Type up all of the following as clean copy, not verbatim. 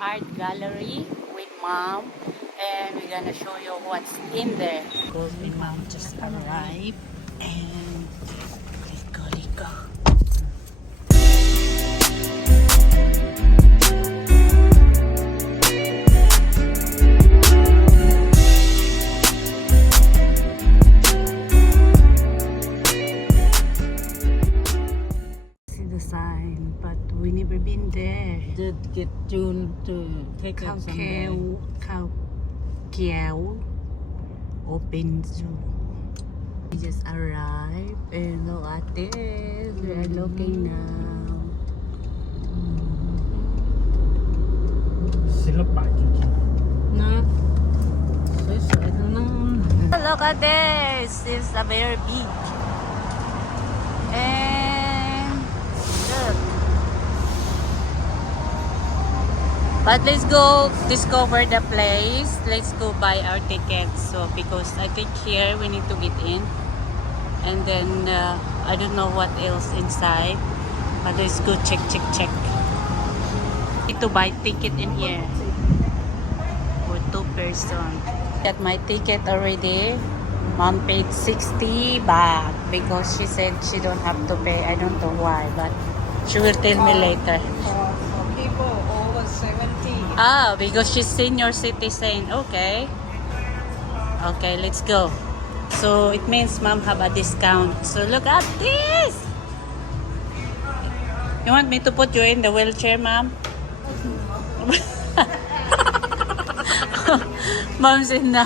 art gallery with mom, and we're gonna show you what's in there. Because my mom just arrived, and let's go, let's go. See the sign, but we never been there. Did get June to take us someday. Khao Kiao Open Zoo. We just arrived and look at this. We are looking now. Sila packaging. No. I don't know. Look at this. It's a very big. And look. But let's go discover the place. Let's go buy our tickets. So because I think here we need to get in. And then I don't know what else inside. But let's go check. Need to buy ticket in here. For 2 person. Got my ticket already. Mom paid 60 baht because she said she don't have to pay. I don't know why, but she will tell me later. For people over 70. Ah, because she's senior citizen. Okay. Okay, let's go. So it means mom have a discount. So look at this. You want me to put you in the wheelchair, mom? Mom said no.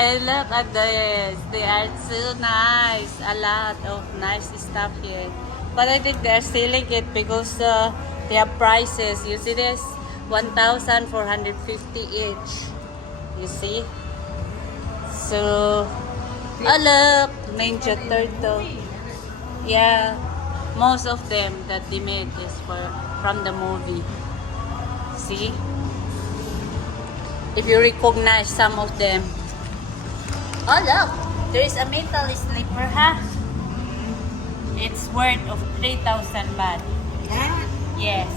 And look at this. They are so nice. A lot of nice stuff here. But I think they're selling it because they have prices. You see this? 1,450 each. You see? So, oh look! Ninja Turtle. Yeah. Most of them that they made is from the movie. See? If you recognize some of them. Oh look! There is a metal slipper, huh? It's worth of 3,000 baht. Yes.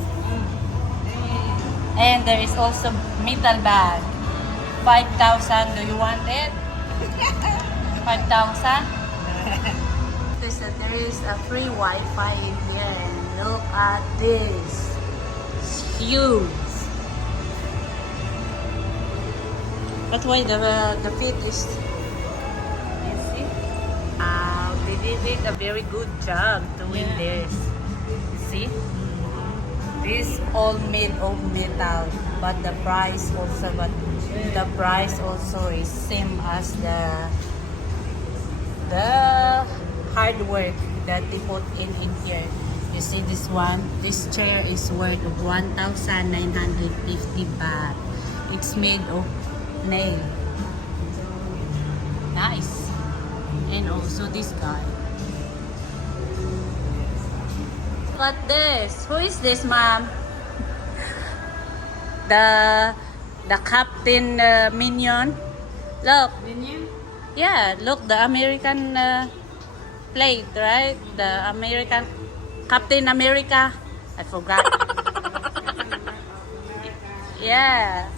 And there is also metal bag. 5,000. Do you want it? 5,000? So there is a free Wi-Fi in here. And look at this. It's huge. But why the feet is... You see? They did a very good job doing this. You see? This all made of metal, but the price also is same as the hard work that they put in here. You see this one? This chair is worth of 1,950 baht. It's made of nail. Nice. And also this guy. Look at this. Who is this, mom? The Captain Minion. Look. Minion? Yeah, look, the American plate, right? The American Captain America. I forgot. Yeah.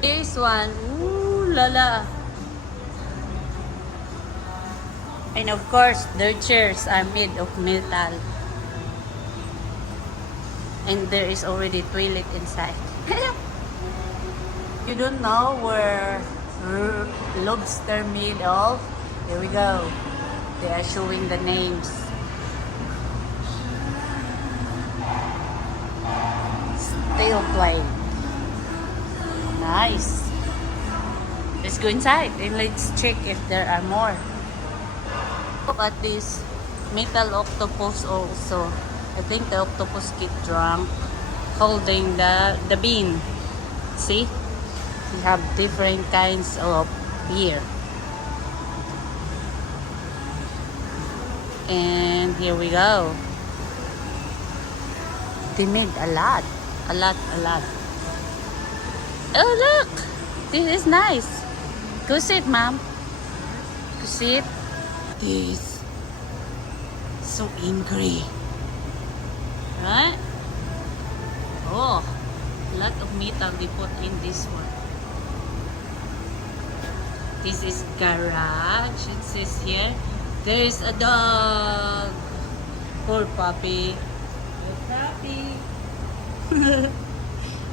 This one. Ooh la la. And of course, their chairs are made of metal. And there is already toilet inside. You don't know where lobster made of? Here we go. They are showing the names. Steel plate. Nice. Let's go inside and let's check if there are more. Look at this metal octopus also. I think the octopus get drunk holding the bean. See? We have different kinds of beer. And here we go. They made a lot. Oh look! This is nice. Go sit, mom. Go sit. This so angry. Right? Oh, lot of metal they put in this one. This is garage. It says here. There is a dog. Poor puppy. Your puppy.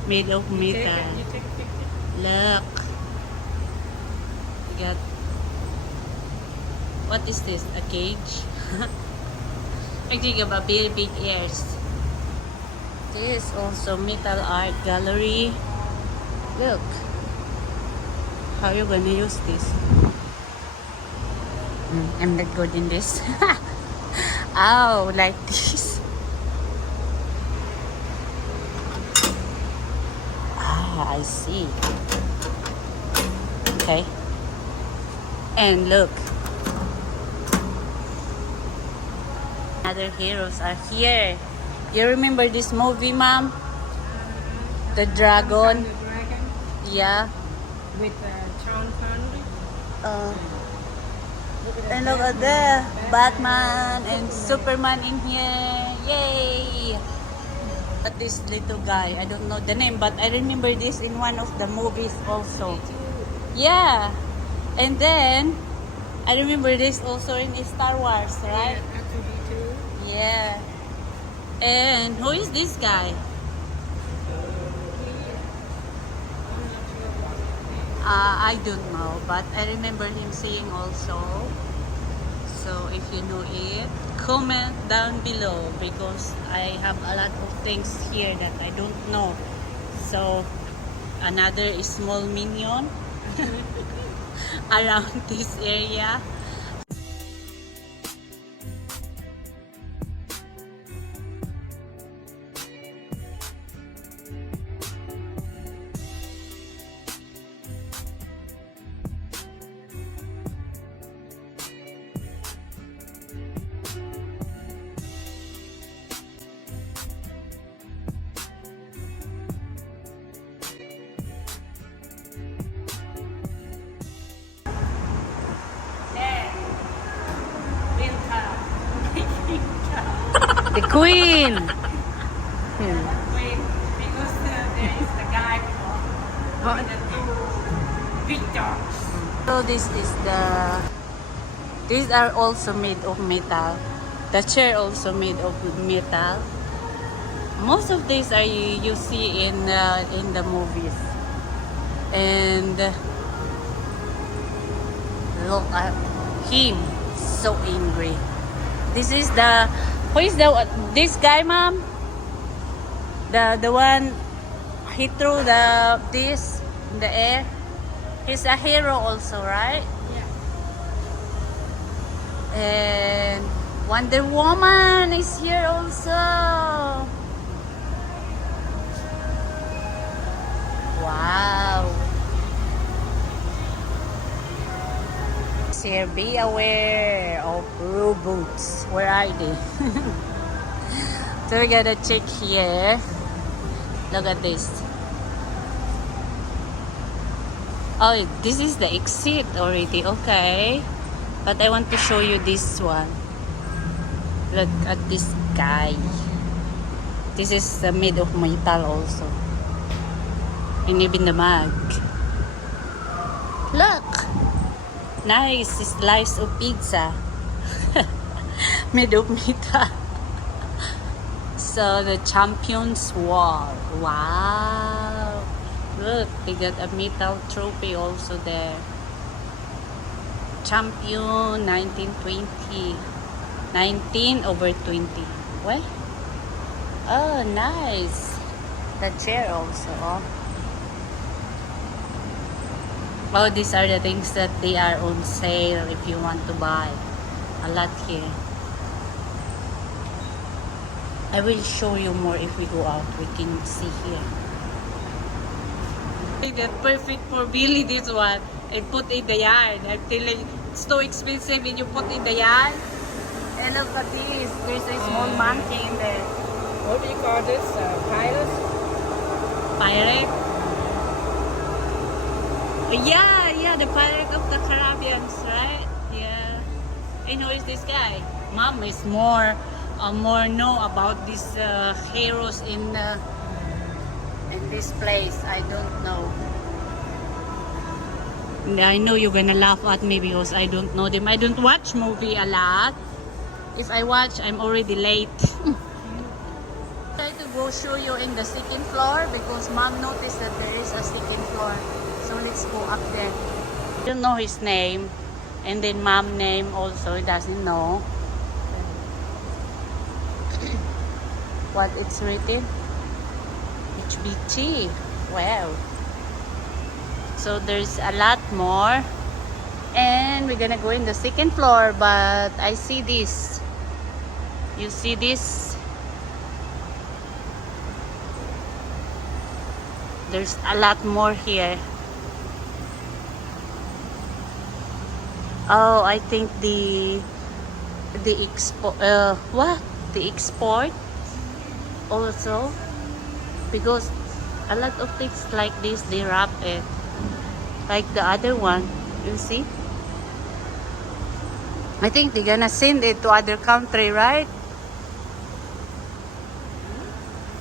Made of You take metal. a picture. Look. We got. What is this? A cage? I think about very big ears. This is also metal art gallery. Look. How you gonna use this? I'm not good in this. Ow, like this. Ah, I see. Okay. And look. Other heroes are here. You remember this movie, Mom? The Dragon? The dragon Yeah. with Sean Connery. And look at there. Batman and Superman in here. Yay! But this little guy, I don't know the name, but I remember this in one of the movies also. Yeah. And then, I remember this also in Star Wars, right? Yeah. And who is this guy? I don't know, but I remember him saying also. So if you know it, comment down below because I have a lot of things here that I don't know. So another small minion around this area. The Queen. Because there is the guy with the two big dogs. So this is the. These are also made of metal. The chair also made of metal. Most of these are you see in the movies. And look at him, so angry. This is the. Who is this guy, Mom? The one he threw this in the air. He's a hero also, right? Yeah. And Wonder Woman is here also. Wow. Here, be aware of robots. Where are they? So we're gonna check here. Look at this. Oh, this is the exit already. Okay. But I want to show you this one. Look at this guy. This is made of metal also. And even the mug. Look! Nice slice of pizza. Made of metal. So the champion's wall. Wow. Look, they got a metal trophy also there. Champion 1920. 19/20. What? Oh, nice. The chair also. Oh, these are the things that they are on sale if you want to buy. A lot here. I will show you more if we go out. We can see here. That's perfect for Billy, this one. And put in the yard. I'm telling you, it's too expensive when you put in the yard. And look at this. There's a small monkey in there. What do you call this? Pilot? Pirate? Yeah, the Pirate of the Caribbean, right? Yeah. And who is this guy? Mom is more know about these heroes in this place. I don't know. And I know you're gonna laugh at me because I don't know them. I don't watch movie a lot. If I watch, I'm already late. Try to go show you in the second floor because mom noticed that there is a second floor. So let's go up there. I don't know his name. And then mom name also, he doesn't know. What it's written? HBT. Wow. So there's a lot more. And we're gonna go in the second floor, but I see this. You see this? There's a lot more here. Oh, I think the export also, because a lot of things like this they wrap it like the other one. You see? I think they're gonna send it to other country, right?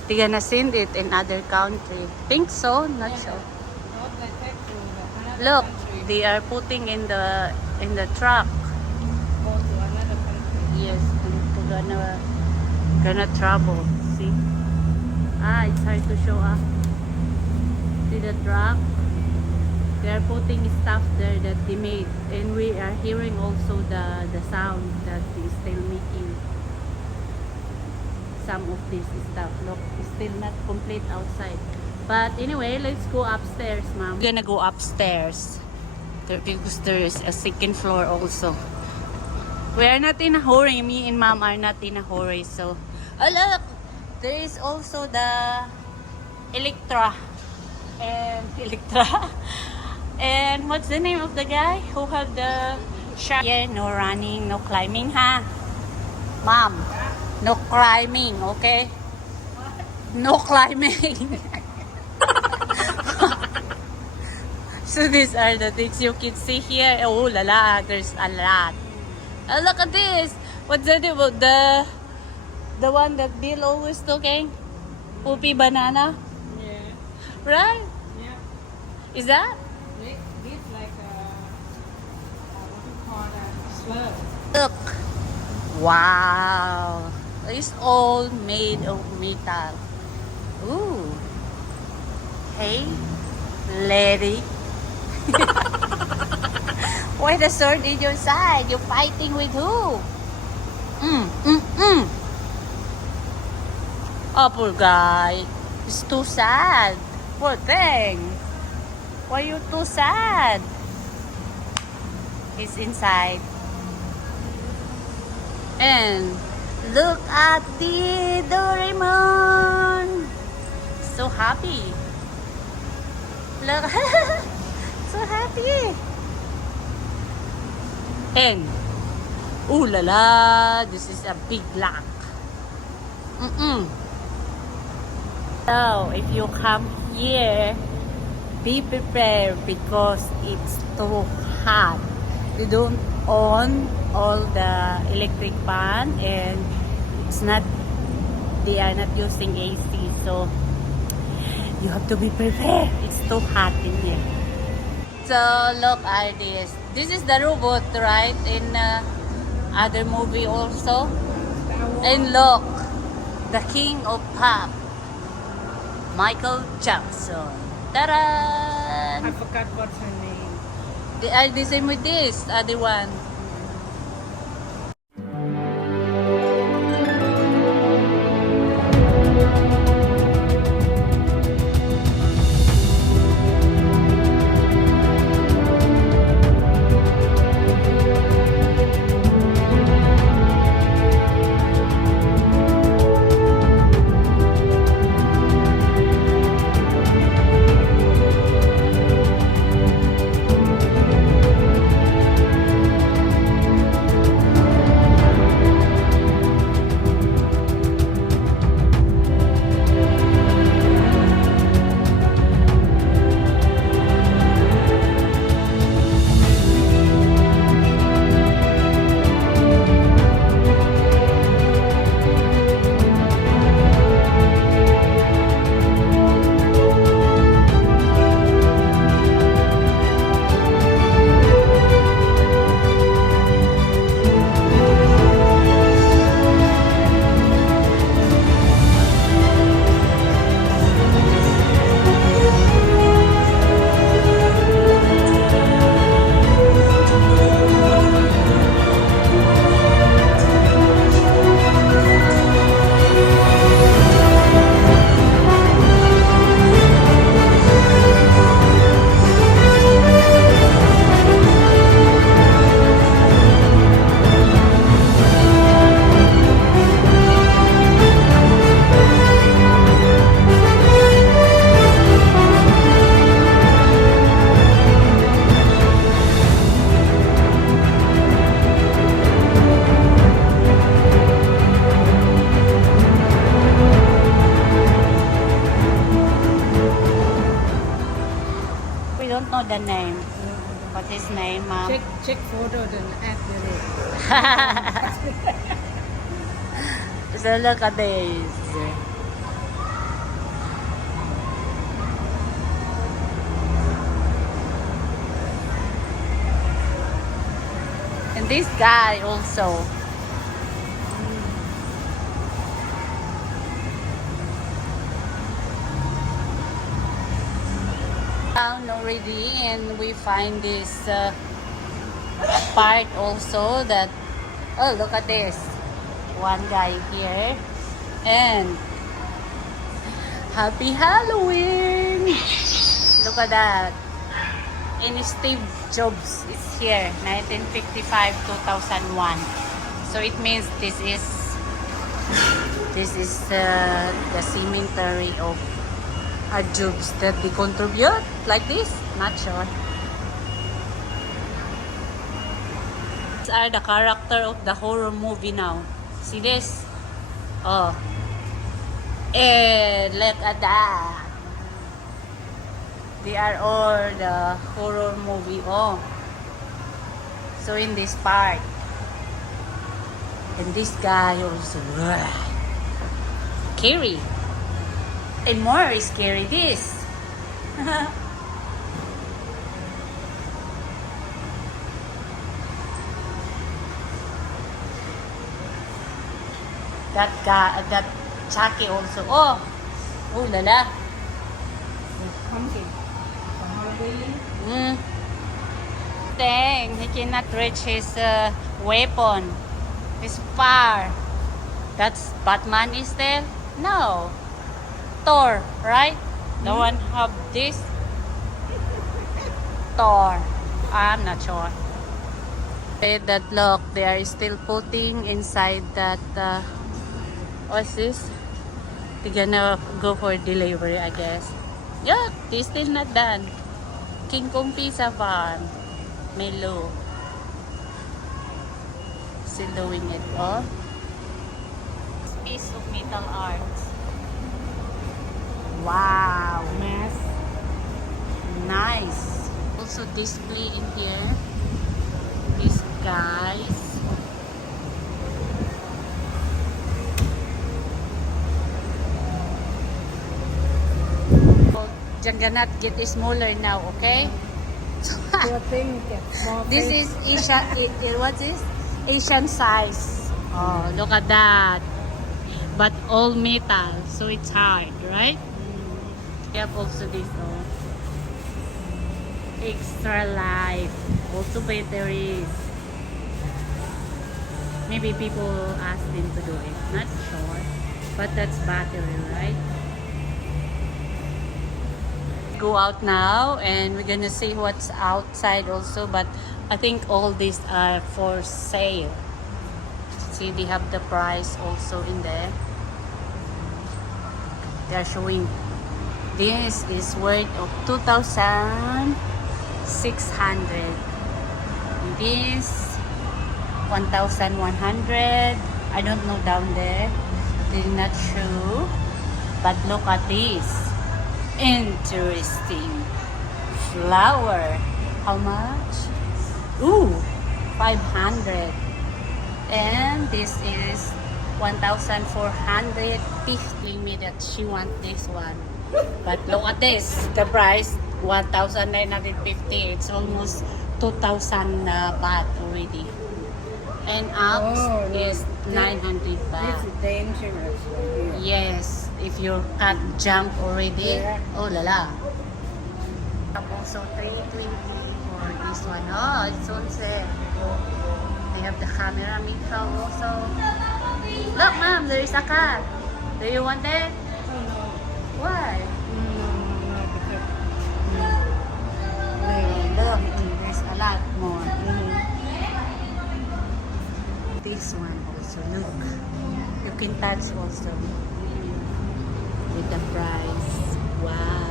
They're gonna send it in other country. Think so? Not so. Look, they are putting in the truck. Go to another country. Yes, gonna travel. See? Ah, it's hard to show up. See the truck? They are putting stuff there that they made, and we are hearing also the sound that is still making. Some of this stuff. Look, it's still not complete outside. But anyway, let's go upstairs, ma'am. We're gonna go upstairs. Because there is a second floor also. We are not in a hurry. Me and mom are not in a hurry. So, oh look! There is also the Electra. And Electra. And what's the name of the guy who have the shark? Yeah, no running, no climbing, ha? Mom, no climbing, okay? No climbing. So these are the things you can see here. Oh la la, there's a lot. Oh, look at this. What's that about? The one that Bill always talking? Poopy banana? Yeah. Right? Yeah. Is that? This like what you call a slug. Look. Wow. It's all made of metal. Ooh. Hey, lady. Why the sword in your side? You're fighting with who? Oh, poor guy. It's too sad. Poor thing. Why you too sad? He's inside. And look at the Doraemon. So happy. Look. So happy. And ooh la la, this is a big lock. So if you come here, be prepared because it's too hot. They don't on all the electric fan, and they are not using AC, so you have to be prepared. It's too hot in here. So look at this. This is the robot, right? In other movie also. And look, the king of pop, Michael Jackson. Ta-da! I forgot what's her name. They are the same with this other one. don't know the name. What his name, ma'am? Check photo then add the rate. So look at this. And this guy also. Down already, and we find this part also that, oh, look at this. One guy here, and Happy Halloween. Look at that. And Steve Jobs is here, 1955 2001. So it means this is the cemetery of Jobs that they contribute like this. Not sure. These are the character of the horror movie now. See this? Oh. And look at that. They are all the horror movie. Oh. So in this part. And this guy also. Scary. And more scary this. That guy, that Chucky also. Oh, oh, lala. Pumpkin. For Halloween. Dang, he cannot reach his weapon. His far. That's Batman is there? No. Thor, right? The one have this? Thor. I'm not sure. That look, they are still putting inside that what's this? They're gonna go for delivery, I guess. Yeah, they're still not done. King Kong Pizza Farm. Melo. Still doing it. Oh. Piece of metal art. Wow. Mask. Nice. Also display in here. These guys. You're gonna get smaller now, okay? Poor thing get more This is Asian. What's this? Asian size. Oh, look at that. But all metal, so it's hard, right? You have also this. Oh. Extra life. Also batteries. Maybe people ask them to do it. Not sure. But that's battery, right? Go out now and we're gonna see what's outside also, but I think all these are for sale. See, they have the price also in there. They are showing this is worth of 2,600. This 1,100. I don't know down there. They're not sure. But look at this. Interesting flower. How much? Ooh, 500. And this is 1,450. Me that she want this one. But look at this. The price 1,950. It's almost 2,000 baht already. And up is 900 baht. This is dangerous right here. Yes, if you can't jump already, Yeah. oh la la. Also 320 for this one. Oh, it's on sale. They have the camera neutral also. Look, ma'am, there is a cat. Do you want it? Why? Look, there's a lot more. This one also, look. You can touch also. With the price. Wow.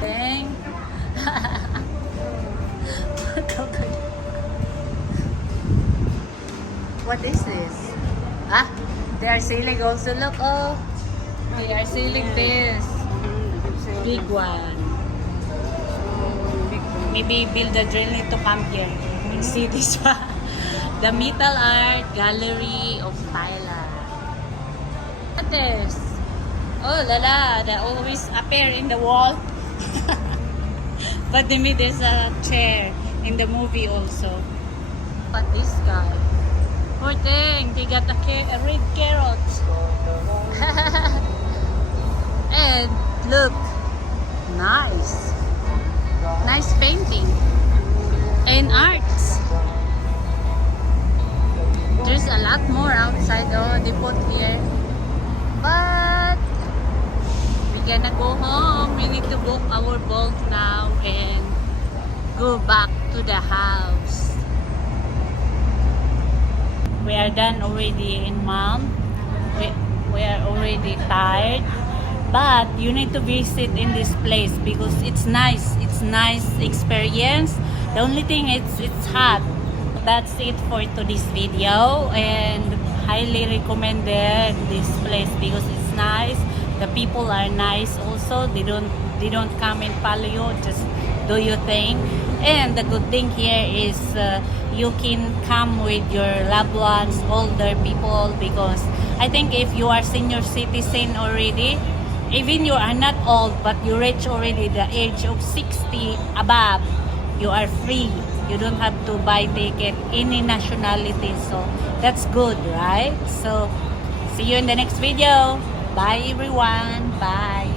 Dang. What is this? Ah, they are selling also. Look, oh. They are selling this. big one. Maybe build a drill need to come here and see this one. The Metal Art Gallery of Thailand. What is? Oh lala, they always appear in the wall. But there's a chair in the movie also. But this guy, poor thing, they got a red carrot. And look, nice. Nice painting and arts. There's a lot more outside. Oh, they put here. But we're gonna go home. We need to book our boat now and go back to the house. We are done already in Mount. We are already tired. But you need to visit in this place because it's nice. It's nice experience. The only thing it's hot. That's it for today's video, and highly recommended this place because it's nice. The people are nice also. They don't come and follow you. Just do your thing. And the good thing here is you can come with your loved ones, older people, because I think if you are senior citizen already, even you are not old but you reach already the age of 60 above, you are free. You don't have to buy ticket any nationality, so that's good, right? So see you in the next video. Bye everyone. Bye.